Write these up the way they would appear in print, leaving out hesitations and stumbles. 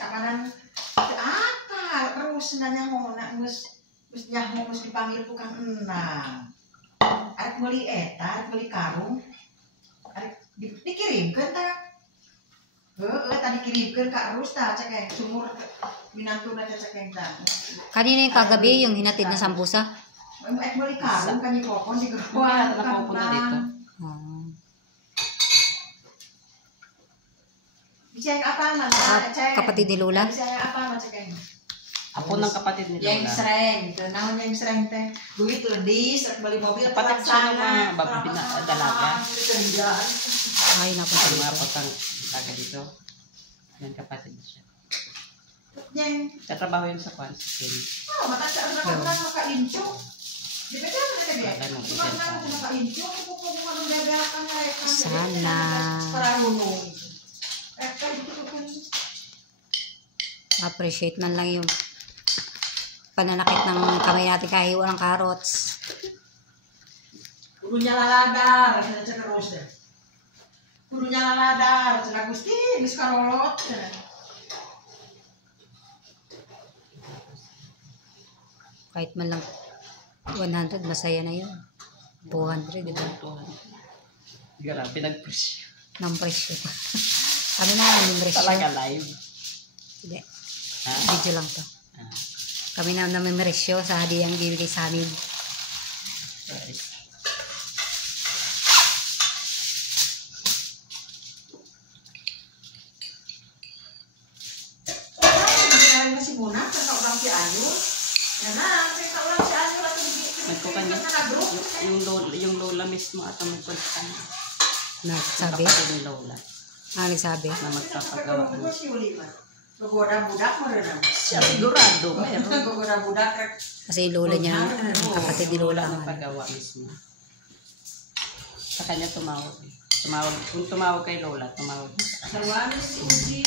Kapanan apa? Terus nanya mau nak mus dipanggil tukang enang. Arek meuli eta, arek meuli karung. Arek dikirimkeun tah. Heueuh tadi dikirimkeun ka Arus tah cek sumur minantuna cek tah. Kanina yung kagabi yung hinatid na sambusa. Arek meuli karung kan dipopon di geruan na dito. Bisa yang apa man? Kapatid ni Lola? Bisa yang apa man cek? Apo ng kapatid ni Lola. Yang sereng, gitu. Naon yang sereng teh? Duit ledis, beli mobil kapatid sana, babina dalaga. Ay, napunta mga potang dalaga dito. Yan kapatid siya. Yang tatrabaho yun sa kwan. Oh, mata sa maka-incho. Di ba dia? Maka-incho, sana. Para runong. Appreciate man lang yung pananakit ng kamay natin kahit walang carrots. Kurunya laladar, sa terus deh. Kurunya laladar, sa Gusti, geus karolot. Kahit man lang 100, masaya na yun. 200, di ba? Grabe, nag-presyo. Ng presyo. Kami na lang yung presyo. Talaga live. Hindi. Video lang to. Kami na namin presyo sa hadiyang bibigay sa amin. Kasi muna, kakaulang si Ayo. Yan na, kakaulang si Ayo. Nagkukanya. Yung Lola mismo at ang magpunta niya. Nagsabi? Yung Lola. Nagsabi? Na magpapagawa. Gogoda budak mo rin ang. Sigurado. Gogoda budak. Kasi yung Lola niya, kapatid ni Lola. Ang pagawa mismo. Sa kanya tumawag. Kung tumawag kay Lola, tumawag.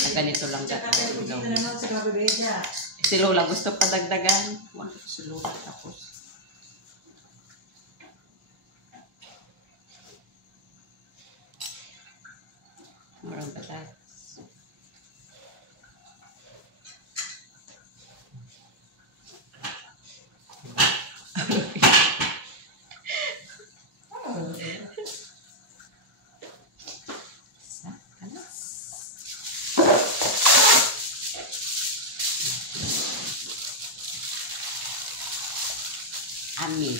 Ganito lang si Lola gusto padagdagan. Si Lola tapos. Marang patas. Amin.